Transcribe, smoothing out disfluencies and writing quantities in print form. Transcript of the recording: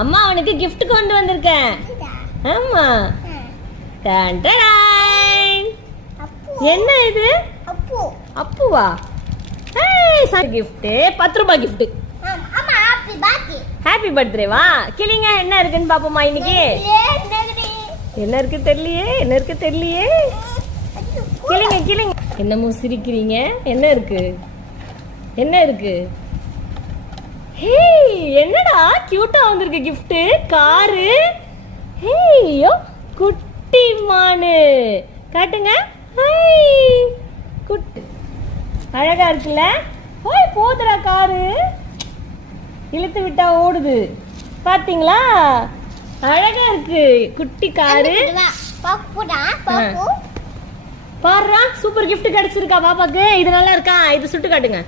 அம்மா அவனுக்கு gift கொண்டு வந்திருக்கேன். ஆமா. என்ன இது? அப்புவா? gift 10 ரூபாய் gift. ஹாப்பி பர்த்டேவா? கிளிங்க என்ன இருக்குன்னு பாப்போமா இன்னைக்கு? என்ன இருக்கு தெரியலையே. கிளிங்க என்னமோ சிரிக்கிறீங்க. என்ன இருக்கு? ஹே, என்னடா கியூட்டா வந்திருக்கு gift. காரு. ஹேயோ குட்டி மானு. காட்டுங்க. ஹாய். குட்டி. அழகா இருக்குல்ல? ஓய் போதுடா காரு. இழுத்து விட்டா ஓடுது. பாத்தீங்களா? அழகா இருக்கு குட்டி காரு. பாருடா சூப்பர் gift கிடைச்சிருக்கா பாப்பாக்கு. இது நல்லா இருக்கா? இது சுட்டு காட்டுங்க.